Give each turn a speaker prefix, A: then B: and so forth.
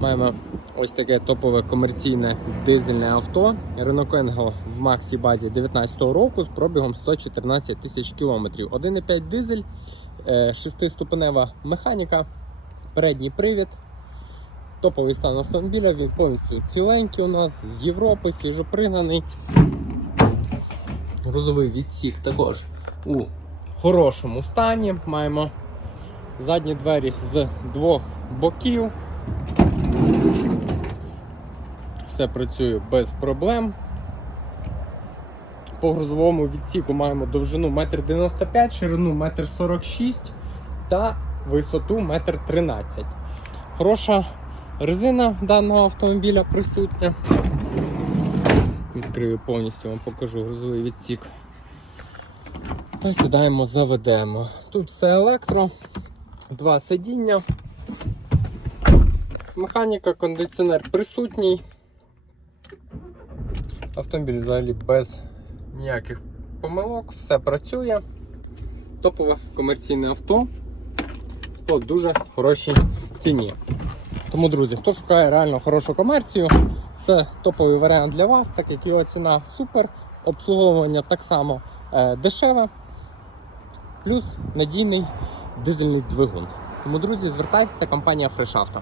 A: Маємо ось таке топове комерційне дизельне авто. Renault Kangoo в Максі базі 2019 року з пробігом 114 тисяч кілометрів. 1,5 дизель, 6-ступенева механіка, передній привід. Топовий стан автомобіля, він повністю ціленький у нас з Європи, свіжопригнаний. Грузовий відсік також у хорошому стані. Маємо задні двері з двох боків. Все працює без проблем. По грузовому відсіку маємо довжину 1,95 м, ширину 1,46 м та висоту 1,13 м. Хороша резина даного автомобіля присутня. Відкрию повністю, вам покажу грузовий відсік. Та сідаємо, заведемо. Тут все електро, два сидіння, механіка, кондиціонер присутній. Автомобіль взагалі без ніяких помилок, все працює. Топове комерційне авто по дуже хорошій ціні. Тому, друзі, хто шукає реально хорошу комерцію, це топовий варіант для вас, так як його ціна супер, обслуговування так само е, дешеве, плюс надійний дизельний двигун. Тому, друзі, звертайтеся, компанія Auto.